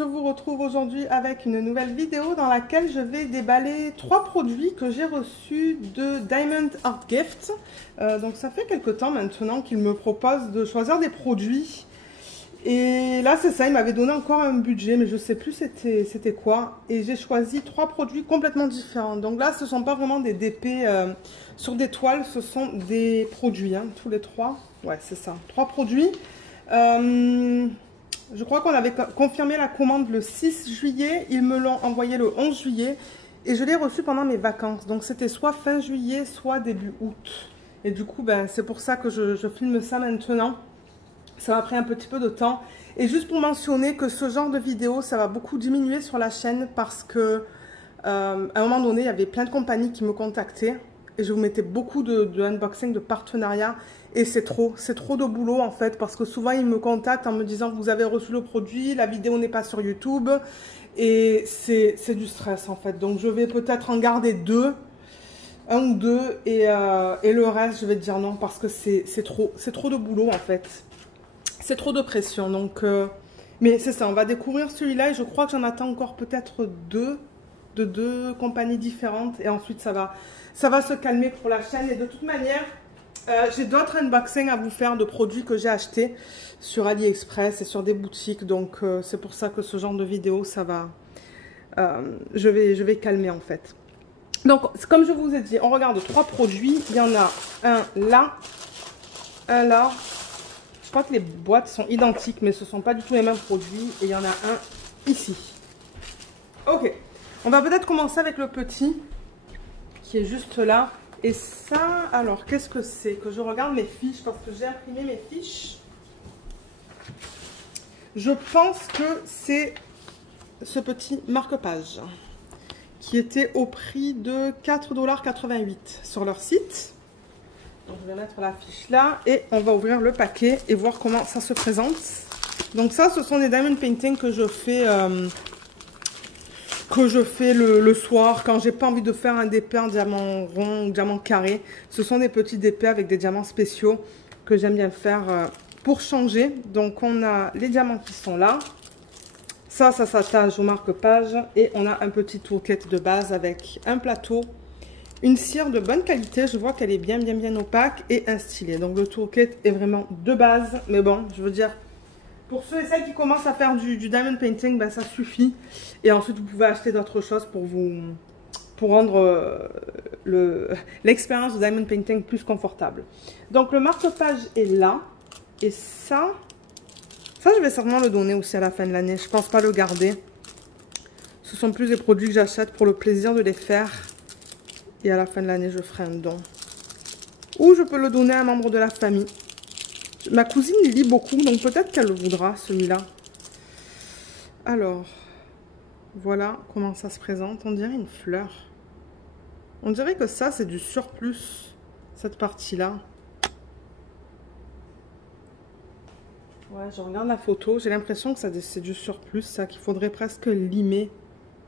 je vous retrouve aujourd'hui avec une nouvelle vidéo dans laquelle je vais déballer 3 produits que j'ai reçus de Diamond Art Gift. Donc ça fait quelques temps maintenant qu'il me propose de choisir des produits. Et là c'est ça, il m'avait donné encore un budget mais je sais plus c'était quoi. Et j'ai choisi 3 produits complètement différents. Donc là ce ne sont pas vraiment des DP sur des toiles, ce sont des produits, hein, tous les 3. Ouais c'est ça, 3 produits. Je crois qu'on avait confirmé la commande le 6 juillet, ils me l'ont envoyé le 11 juillet et je l'ai reçu pendant mes vacances. Donc c'était soit fin juillet, soit début août. Et du coup, ben, c'est pour ça que je filme ça maintenant. Ça m'a pris un petit peu de temps. Et juste pour mentionner que ce genre de vidéo, ça va beaucoup diminuer sur la chaîne parce que à un moment donné, il y avait plein de compagnies qui me contactaient. Et je vous mettais beaucoup de unboxing, de partenariats. Et c'est trop de boulot en fait. Parce que souvent, ils me contactent en me disant que vous avez reçu le produit, la vidéo n'est pas sur YouTube. Et c'est du stress en fait. Donc, je vais peut-être en garder un ou deux. Et le reste, je vais te dire non parce que c'est trop de boulot en fait. C'est trop de pression. Donc, mais c'est ça, on va découvrir celui-là. Et je crois que j'en attends encore peut-être deux compagnies différentes. Et ensuite, ça va se calmer pour la chaîne. Et de toute manière, j'ai d'autres unboxings à vous faire de produits que j'ai achetés sur AliExpress et sur des boutiques. Donc, c'est pour ça que ce genre de vidéo, ça va... je vais calmer en fait. Donc, comme je vous ai dit, on regarde 3 produits. Il y en a un là, un là. Je crois que les boîtes sont identiques, mais ce ne sont pas du tout les mêmes produits. Et il y en a un ici. Ok. On va peut-être commencer avec le petit, qui est juste là. Et ça, alors, qu'est-ce que c'est? Que je regarde mes fiches, parce que j'ai imprimé mes fiches. Je pense que c'est ce petit marque-page, qui était au prix de 4,88 $ sur leur site. Donc, je vais mettre la fiche là, et on va ouvrir le paquet et voir comment ça se présente. Donc ça, ce sont des diamond painting que je fais... le soir quand j'ai pas envie de faire un DP en diamant rond ou diamant carré. Ce sont des petits DP avec des diamants spéciaux que j'aime bien faire pour changer. Donc on a les diamants qui sont là. Ça s'attache au marque-page. Et on a un petit toolkit de base avec un plateau, une cire de bonne qualité. Je vois qu'elle est bien opaque et un stylet. Donc le toolkit est vraiment de base. Mais bon, je veux dire... Pour ceux et celles qui commencent à faire du diamond painting, ben ça suffit. Et ensuite, vous pouvez acheter d'autres choses pour rendre l'expérience de diamond painting plus confortable. Donc, le marque-page est là. Et ça, je vais certainement le donner aussi à la fin de l'année. Je ne pense pas le garder. Ce sont plus des produits que j'achète pour le plaisir de les faire. Et à la fin de l'année, je ferai un don. Ou je peux le donner à un membre de la famille. Ma cousine il lit beaucoup, donc peut-être qu'elle le voudra, celui-là. Alors, voilà comment ça se présente. On dirait une fleur. On dirait que ça, c'est du surplus, cette partie-là. Ouais, je regarde la photo. J'ai l'impression que c'est du surplus, ça, qu'il faudrait presque limer.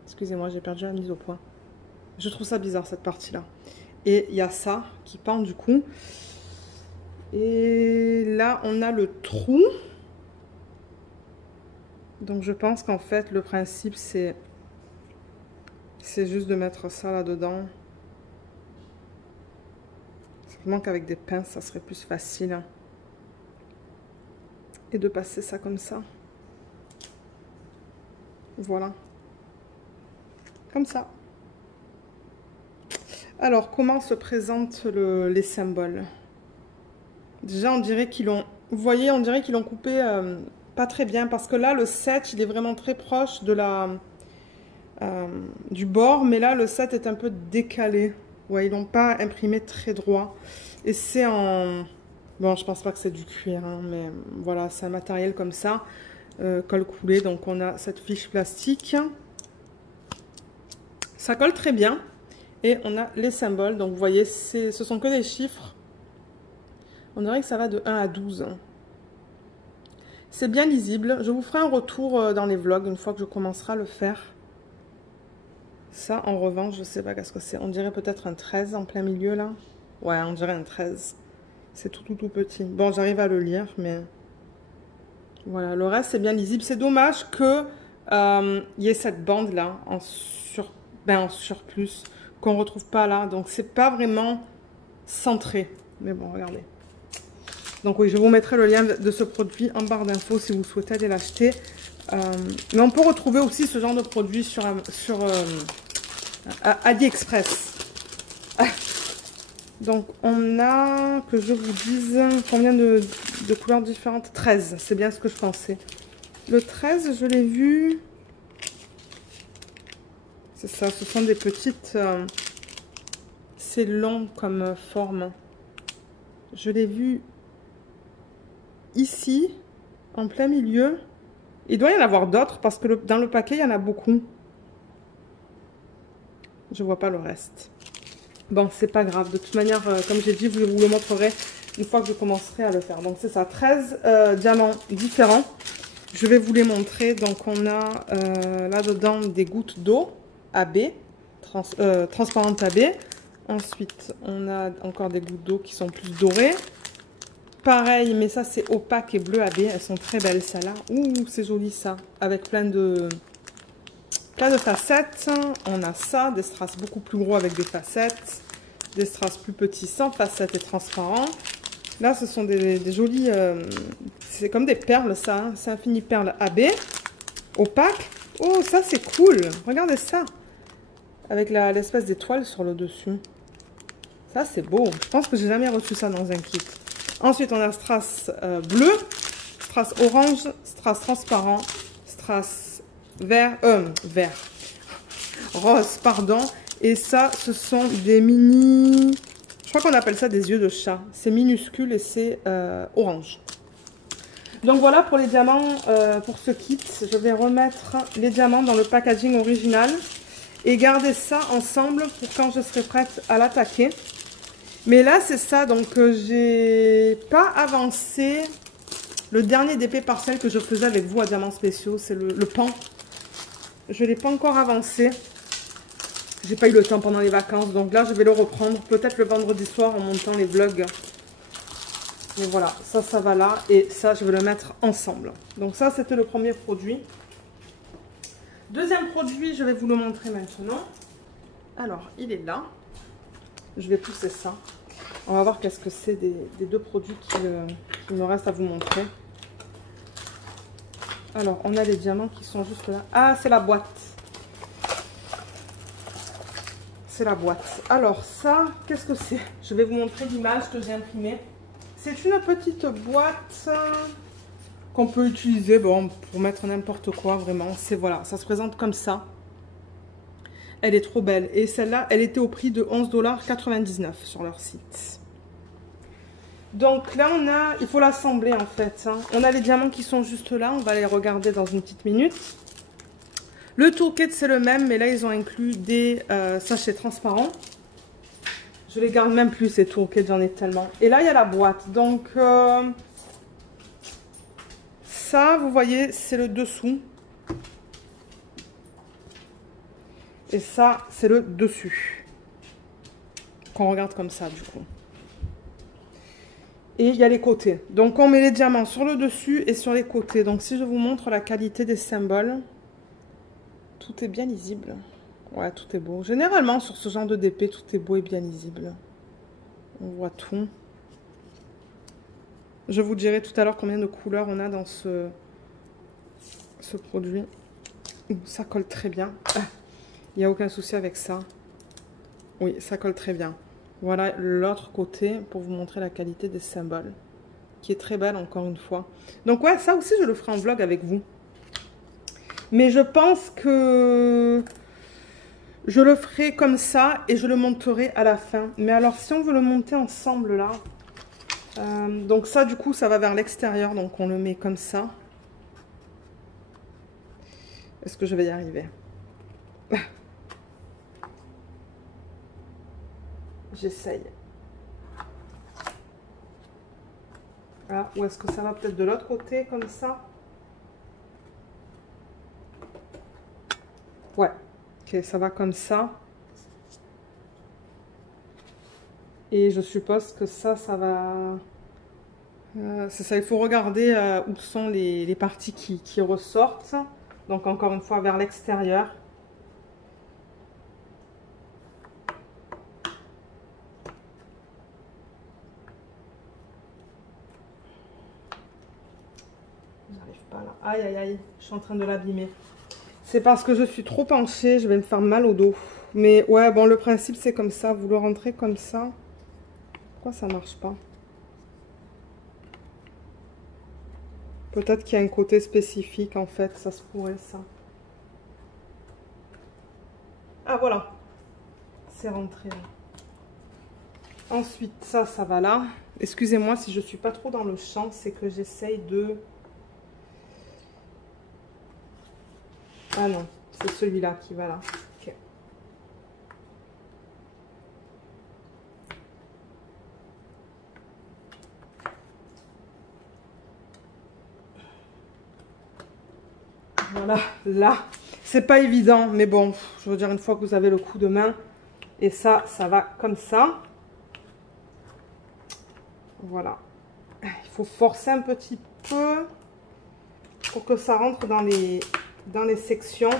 Excusez-moi, j'ai perdu la mise au point. Je trouve ça bizarre, cette partie-là. Et il y a ça qui pend du coup. Et là, on a le trou. Donc, je pense qu'en fait, le principe, c'est juste de mettre ça là-dedans. Simplement qu'avec des pinces, ça serait plus facile. Et de passer ça comme ça. Voilà. Comme ça. Alors, comment se présentent les symboles ? Déjà, on dirait qu'ils l'ont... Vous voyez, on dirait qu'ils l'ont coupé pas très bien. Parce que là, le 7, il est vraiment très proche de du bord. Mais là, le 7 est un peu décalé. Ouais, ils l'ont pas imprimé très droit. Et c'est en... Bon, je pense pas que c'est du cuir. Hein, mais voilà, c'est un matériel comme ça. Colle coulé. Donc, on a cette fiche plastique. Ça colle très bien. Et on a les symboles. Donc, vous voyez, ce sont que des chiffres. On dirait que ça va de 1 à 12. C'est bien lisible. Je vous ferai un retour dans les vlogs une fois que je commencerai à le faire. Ça, en revanche, je ne sais pas qu'est-ce que c'est. On dirait peut-être un 13 en plein milieu, là. Ouais, on dirait un 13. C'est tout petit. Bon, j'arrive à le lire, mais... Voilà, le reste, c'est bien lisible. C'est dommage que y ait cette bande là en surplus qu'on retrouve pas là. Donc c'est pas vraiment centré. Mais bon, regardez. Donc oui, je vous mettrai le lien de ce produit en barre d'infos si vous souhaitez aller l'acheter. Mais on peut retrouver aussi ce genre de produit sur AliExpress. Donc on a, que je vous dise, combien de couleurs différentes? 13, c'est bien ce que je pensais. Le 13, je l'ai vu. C'est ça, ce sont des petites... c'est long comme forme. Je l'ai vu ici, en plein milieu. Il doit y en avoir d'autres parce que dans le paquet, il y en a beaucoup. Je vois pas le reste. Bon, c'est pas grave. De toute manière, comme j'ai dit, je vous le montrerai une fois que je commencerai à le faire. Donc, c'est ça, 13 diamants différents. Je vais vous les montrer. Donc, on a là-dedans des gouttes d'eau AB, transparentes AB. Ensuite, on a encore des gouttes d'eau qui sont plus dorées. Pareil, mais ça, c'est opaque et bleu AB. Elles sont très belles, celles-là. Ouh, c'est joli, ça. Avec plein de facettes. On a ça, des strass beaucoup plus gros avec des facettes. Des strass plus petits sans facettes et transparents. Là, ce sont des jolis... c'est comme des perles, ça. Hein. C'est Infini Perles AB. Opaque. Oh, ça, c'est cool. Regardez ça. Avec l'espèce d'étoile sur le dessus. Ça, c'est beau. Je pense que j'ai jamais reçu ça dans un kit. Ensuite, on a strass bleu, strass orange, strass transparent, strass vert, rose, pardon. Et ça, ce sont des mini... Je crois qu'on appelle ça des yeux de chat. C'est minuscule et c'est orange. Donc voilà pour les diamants, pour ce kit. Je vais remettre les diamants dans le packaging original et garder ça ensemble pour quand je serai prête à l'attaquer. Mais là, c'est ça. Donc, j'ai pas avancé le dernier DP parcelle que je faisais avec vous à Diamants Spéciaux. C'est le pan. Je ne l'ai pas encore avancé. J'ai pas eu le temps pendant les vacances. Donc là, je vais le reprendre. Peut-être le vendredi soir en montant les vlogs. Donc voilà, ça va là. Et ça, je vais le mettre ensemble. Donc ça, c'était le premier produit. Deuxième produit, je vais vous le montrer maintenant. Alors, il est là. Je vais pousser ça. On va voir qu'est-ce que c'est des deux produits qui me restent à vous montrer. Alors, on a les diamants qui sont juste là. Ah, c'est la boîte. C'est la boîte. Alors, ça, qu'est-ce que c'est? Je vais vous montrer l'image que j'ai imprimée. C'est une petite boîte qu'on peut utiliser bon, pour mettre n'importe quoi, vraiment. C'est voilà, ça se présente comme ça. Elle est trop belle. Et celle-là, elle était au prix de 11,99 $ sur leur site. Donc là, on a... Il faut l'assembler en fait. Hein. On a les diamants qui sont juste là. On va les regarder dans une petite minute. Le toolkit, c'est le même. Mais là, ils ont inclus des sachets transparents. Je les garde même plus, ces toolkits. J'en ai tellement. Et là, il y a la boîte. Donc, ça, vous voyez, c'est le dessous. Et ça, c'est le dessus. Qu'on regarde comme ça, du coup. Et il y a les côtés. Donc, on met les diamants sur le dessus et sur les côtés. Donc, si je vous montre la qualité des symboles, tout est bien lisible. Ouais, tout est beau. Généralement, sur ce genre de DP, tout est beau et bien lisible. On voit tout. Je vous dirai tout à l'heure combien de couleurs on a dans ce produit. Ça colle très bien. Il n'y a aucun souci avec ça. Oui, ça colle très bien. Voilà l'autre côté pour vous montrer la qualité des symboles. Qui est très belle encore une fois. Donc ouais, ça aussi je le ferai en vlog avec vous. Mais je pense que je le ferai comme ça et je le monterai à la fin. Mais alors si on veut le monter ensemble là. Donc ça du coup ça va vers l'extérieur. Donc on le met comme ça. Est-ce que je vais y arriver? J'essaye. Ah, ou est-ce que ça va peut-être de l'autre côté, comme ça? Ouais. Ok, ça va comme ça. Et je suppose que ça va... c'est ça, il faut regarder où sont les parties qui ressortent. Donc encore une fois vers l'extérieur. J'arrive pas là. Aïe aïe aïe, je suis en train de l'abîmer. C'est parce que je suis trop penchée, je vais me faire mal au dos. Mais ouais, bon, le principe c'est comme ça, vous le rentrez comme ça. Pourquoi ça marche pas? Peut-être qu'il y a un côté spécifique en fait, ça se pourrait ça. Ah voilà, c'est rentré là. Ensuite, ça va là. Excusez-moi si je suis pas trop dans le champ, c'est que j'essaye de... Ah non, c'est celui-là qui va là. Ok. Voilà, là. C'est pas évident, mais bon, je veux dire, une fois que vous avez le coup de main, et ça va comme ça. Voilà. Il faut forcer un petit peu pour que ça rentre dans les sections.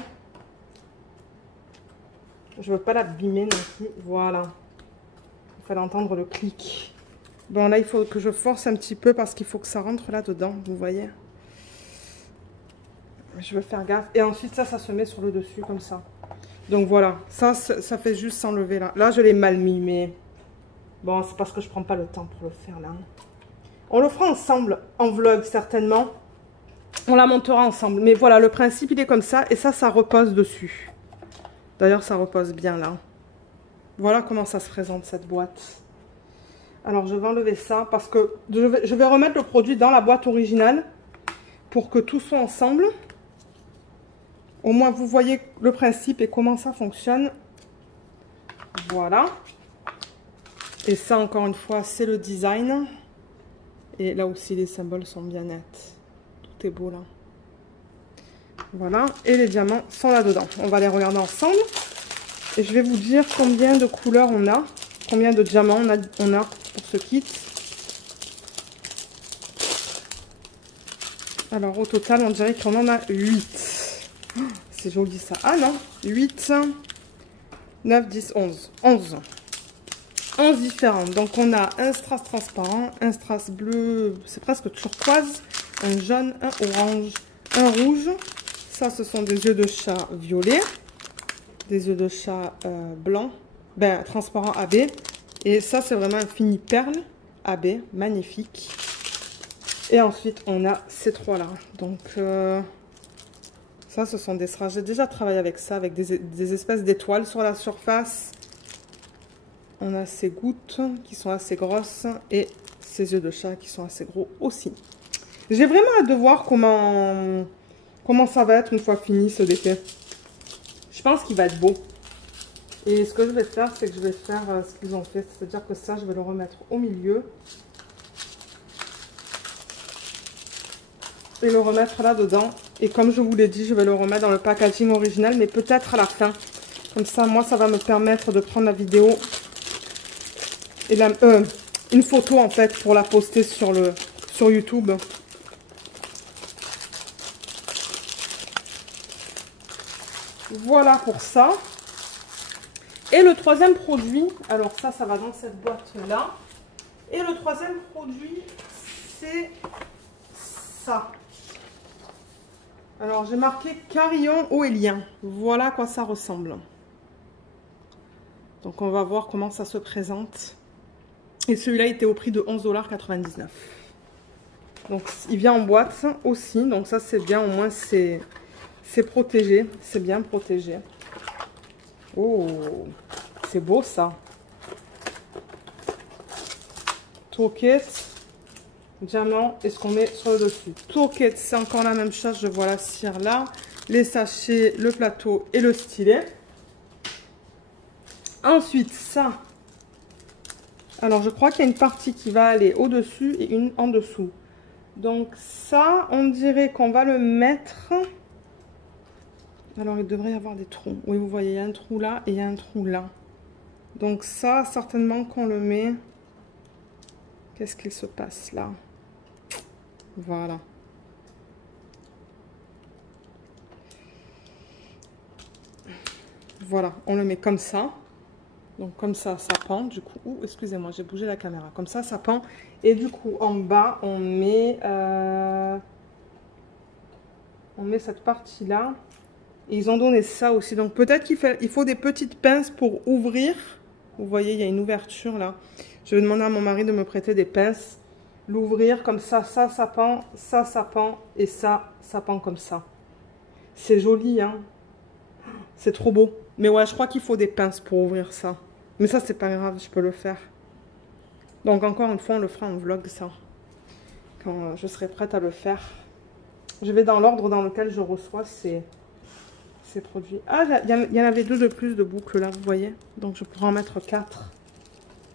Je veux pas l'abîmer non plus. Voilà. Il fallait entendre le clic. Bon, là, il faut que je force un petit peu parce qu'il faut que ça rentre là-dedans, vous voyez. Je veux faire gaffe. Et ensuite, ça se met sur le dessus, comme ça. Donc, voilà. Ça fait juste s'enlever, là. Là, je l'ai mal mis, mais... Bon, c'est parce que je prends pas le temps pour le faire, là. On le fera ensemble, en vlog, certainement. On la montera ensemble. Mais voilà, le principe, il est comme ça. Et ça repose dessus. D'ailleurs, ça repose bien, là. Voilà comment ça se présente, cette boîte. Alors, je vais enlever ça parce que je vais remettre le produit dans la boîte originale pour que tout soit ensemble. Au moins, vous voyez le principe et comment ça fonctionne. Voilà. Et ça, encore une fois, c'est le design. Et là aussi, les symboles sont bien nets. Tout est beau, là. Voilà. Et les diamants sont là-dedans. On va les regarder ensemble. Et je vais vous dire combien de couleurs on a. Combien de diamants on a pour ce kit. Alors, au total, on dirait qu'on en a 8. C'est joli ça. Ah non, 8, 9, 10, 11. 11 différents. Donc on a un strass transparent, un strass bleu, c'est presque turquoise, un jaune, un orange, un rouge. Ça, ce sont des yeux de chat violets, des yeux de chat blanc, transparent AB. Et ça, c'est vraiment un fini perle AB, magnifique. Et ensuite, on a ces trois-là. Donc... ça, ce sont des strass. J'ai déjà travaillé avec ça, avec des espèces d'étoiles sur la surface. On a ces gouttes qui sont assez grosses et ces yeux de chat qui sont assez gros aussi. J'ai vraiment hâte de voir comment ça va être une fois fini ce défait. Je pense qu'il va être beau. Et ce que je vais faire, c'est que je vais faire ce qu'ils ont fait. C'est-à-dire que ça, je vais le remettre au milieu. Et le remettre là-dedans. Et comme je vous l'ai dit, je vais le remettre dans le packaging original, mais peut-être à la fin. Comme ça, moi, ça va me permettre de prendre la vidéo et une photo, en fait, pour la poster sur YouTube. Voilà pour ça. Et le troisième produit, alors ça va dans cette boîte-là. Et le troisième produit, c'est ça. Alors, j'ai marqué carillon oélien. Voilà à quoi ça ressemble. Donc, on va voir comment ça se présente. Et celui-là était au prix de 11,99 $. Donc, il vient en boîte aussi. Donc, ça, c'est bien. Au moins, c'est protégé. C'est bien protégé. Oh, c'est beau, ça. Toolkit. Diamant, et ce qu'on met sur le dessus. Toolkit, c'est encore la même chose. Je vois la cire là. Les sachets, le plateau et le stylet. Ensuite, ça. Alors, je crois qu'il y a une partie qui va aller au-dessus et une en dessous. Donc, ça, on dirait qu'on va le mettre... Alors, il devrait y avoir des trous. Oui, vous voyez, il y a un trou là et il y a un trou là. Donc, ça, certainement qu'on le met... Qu'est-ce qu'il se passe là? Voilà. Voilà, on le met comme ça. Donc comme ça pend. Du coup, ouh, excusez-moi, j'ai bougé la caméra. Comme ça pend. Et du coup, en bas, on met cette partie-là. Et ils ont donné ça aussi. Donc peut-être qu'il faut des petites pinces pour ouvrir. Vous voyez, il y a une ouverture là. Je vais demander à mon mari de me prêter des pinces. L'ouvrir comme ça pend, ça pend. Et ça pend comme ça. C'est joli, hein. C'est trop beau. Mais ouais, je crois qu'il faut des pinces pour ouvrir ça. Mais ça, c'est pas grave, je peux le faire. Donc encore une fois, on le fera en vlog, ça. Quand je serai prête à le faire. Je vais dans l'ordre dans lequel je reçois ces produits. Ah, il y en avait 2 de plus de boucles là, vous voyez. Donc je pourrais en mettre 4.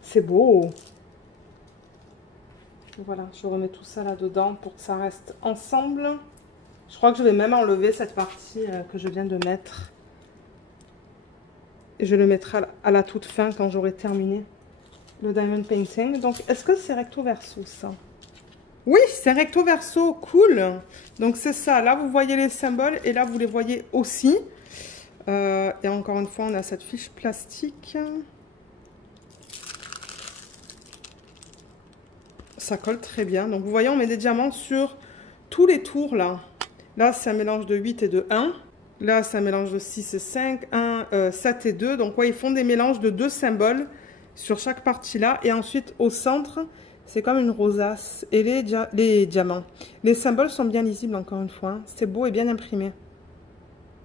C'est beau. Voilà, je remets tout ça là-dedans pour que ça reste ensemble. Je crois que je vais même enlever cette partie que je viens de mettre. Et je le mettrai à la toute fin quand j'aurai terminé le diamond painting. Donc, est-ce que c'est recto verso ça? Oui, c'est recto verso, cool. Donc, c'est ça. Là, vous voyez les symboles et là, vous les voyez aussi. Et encore une fois, on a cette fiche plastique. Ça colle très bien. Donc, vous voyez, on met des diamants sur tous les tours là. Là, c'est un mélange de 8 et de 1. Là, c'est un mélange de 6 et 5, 7 et 2. Donc, ouais, ils font des mélanges de 2 symboles sur chaque partie là. Et ensuite, au centre, c'est comme une rosace. Et les diamants. Les symboles sont bien lisibles, encore une fois. Hein. C'est beau et bien imprimé.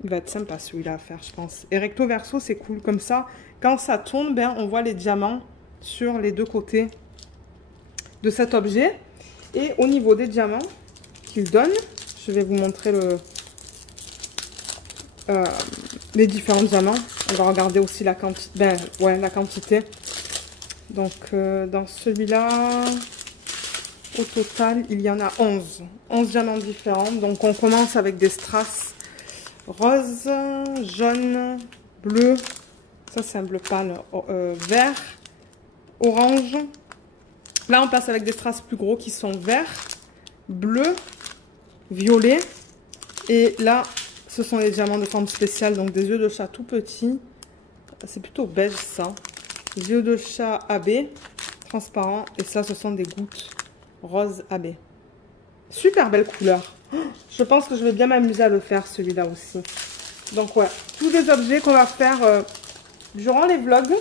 Il va être sympa celui-là à faire, je pense. Et recto verso, c'est cool. Comme ça, quand ça tourne, ben, on voit les diamants sur les 2 côtés de cet objet. Et au niveau des diamants qu'il donne, je vais vous montrer les différents diamants. On va regarder aussi la quantité. La quantité. Donc, dans celui-là, au total, il y en a 11. 11 diamants différents. Donc, on commence avec des strass rose, jaune, bleu. Ça, c'est un bleu pâle. Vert, orange. Là, on passe avec des strass plus gros qui sont verts, bleu, violet. Et là, ce sont les diamants de forme spéciale, donc des yeux de chat tout petits. C'est plutôt beige ça. Yeux de chat AB, transparent. Et ça, ce sont des gouttes rose AB. Super belle couleur. Je pense que je vais bien m'amuser à le faire, celui-là aussi. Donc ouais, tous les objets qu'on va faire durant les vlogs.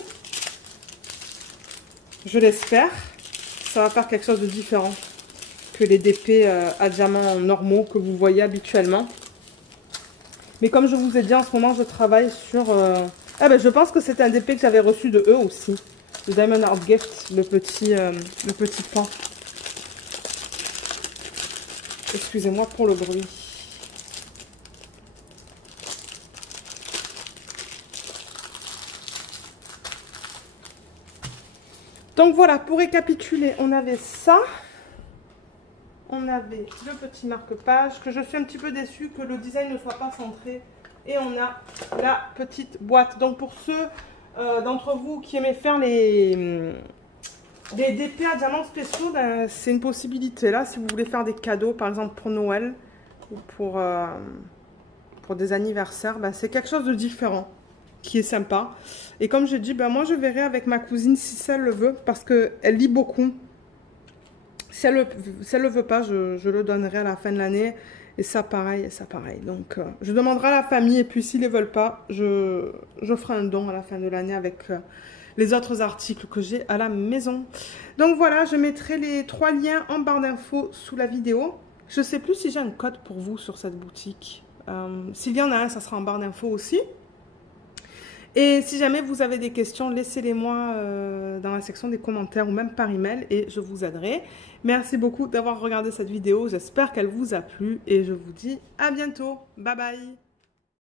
Je l'espère. Ça va faire quelque chose de différent que les DP à diamants normaux que vous voyez habituellement. Mais comme je vous ai dit, en ce moment, je travaille sur... je pense que c'était un DP que j'avais reçu de eux aussi. Le Diamond Art Gift, le petit pan. Excusez-moi pour le bruit. Donc voilà, pour récapituler, on avait ça. On avait le petit marque-page, que je suis un petit peu déçue que le design ne soit pas centré. Et on a la petite boîte. Donc pour ceux d'entre vous qui aimaient faire les DP à diamants spéciaux, ben, c'est une possibilité là. Si vous voulez faire des cadeaux, par exemple pour Noël ou pour des anniversaires, ben, c'est quelque chose de différent qui est sympa. Et comme je dis, ben, moi je verrai avec ma cousine si elle le veut, parce qu'elle lit beaucoup. Si elle le veut pas, je le donnerai à la fin de l'année. Et ça pareil, Donc je demanderai à la famille, et puis s'ils ne veulent pas, je ferai un don à la fin de l'année avec les autres articles que j'ai à la maison. Donc voilà, je mettrai les 3 liens en barre d'infos sous la vidéo. Je ne sais plus si j'ai un code pour vous sur cette boutique. S'il y en a un, ça sera en barre d'infos aussi. Et si jamais vous avez des questions, laissez-les-moi dans la section des commentaires ou même par email et je vous aiderai. Merci beaucoup d'avoir regardé cette vidéo. J'espère qu'elle vous a plu et je vous dis à bientôt. Bye bye.